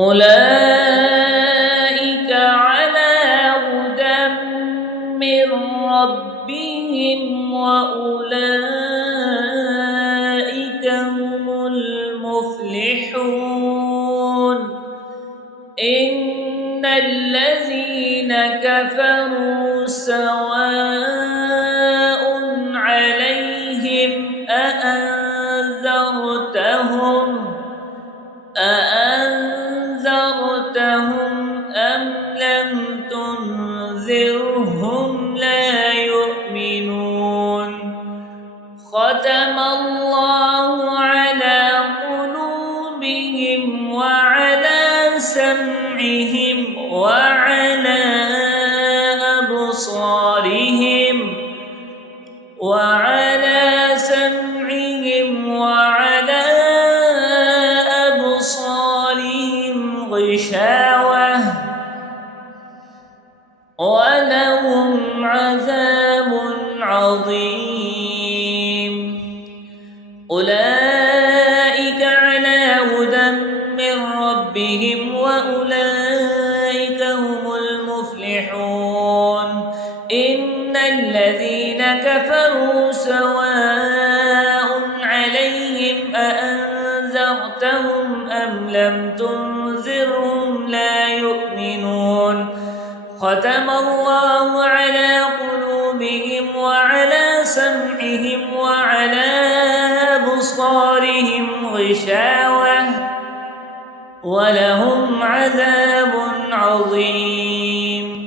أولئك على هدى من ربهم وأولئك هم المفلحون. إن الذين كفروا سواء عليهم أأنذرتهم أم لم تنذرهم لا يؤمنون. ختم الله على قلوبهم وعلى سمعهم وعلى أبصارهم غشاوة ولهم عذاب عظيم. أولئك على هدى من ربهم وأولئك هم المفلحون. إن الذين كفروا سواء عليهم أأنذرتهم أم لم تنذرهم لا يؤمنون. ختم الله على قلوبهم وعلى سمعهم وعلى أبصارهم غشاوة ولهم عذاب عظيم.